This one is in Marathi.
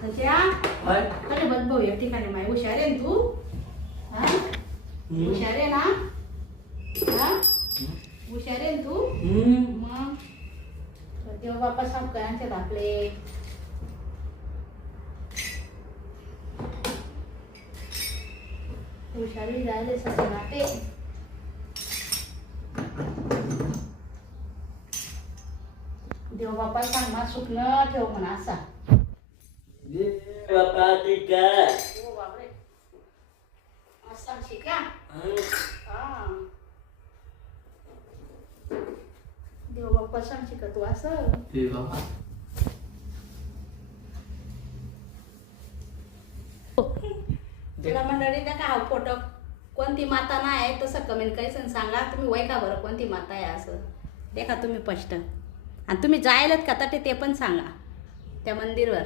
सच्या अरे बघ भाऊ एक ठिकाणी माय हुशार आहे ना तू हा हुशार आहे ना हा हुशार आहे ना तू मग देव बाप्पा साफ करायचे आपले हुशारी राहिले सगळे नाते देव बाप्पा सांग मा सुकणं ठेव म्हणा असा बापा ते काय हो बापरे असा शिका हा देव बाप्पा सांग शिका तू असं तुला मंडळी का हा फोटो कोणती माता नाही आहे तसं कमेंट करायचं सांगा तुम्ही वय का बरं कोणती माता आहे असं देखा तुम्ही स्पष्ट आणि तुम्ही जायलात का ते पण सांगा त्या मंदिरवर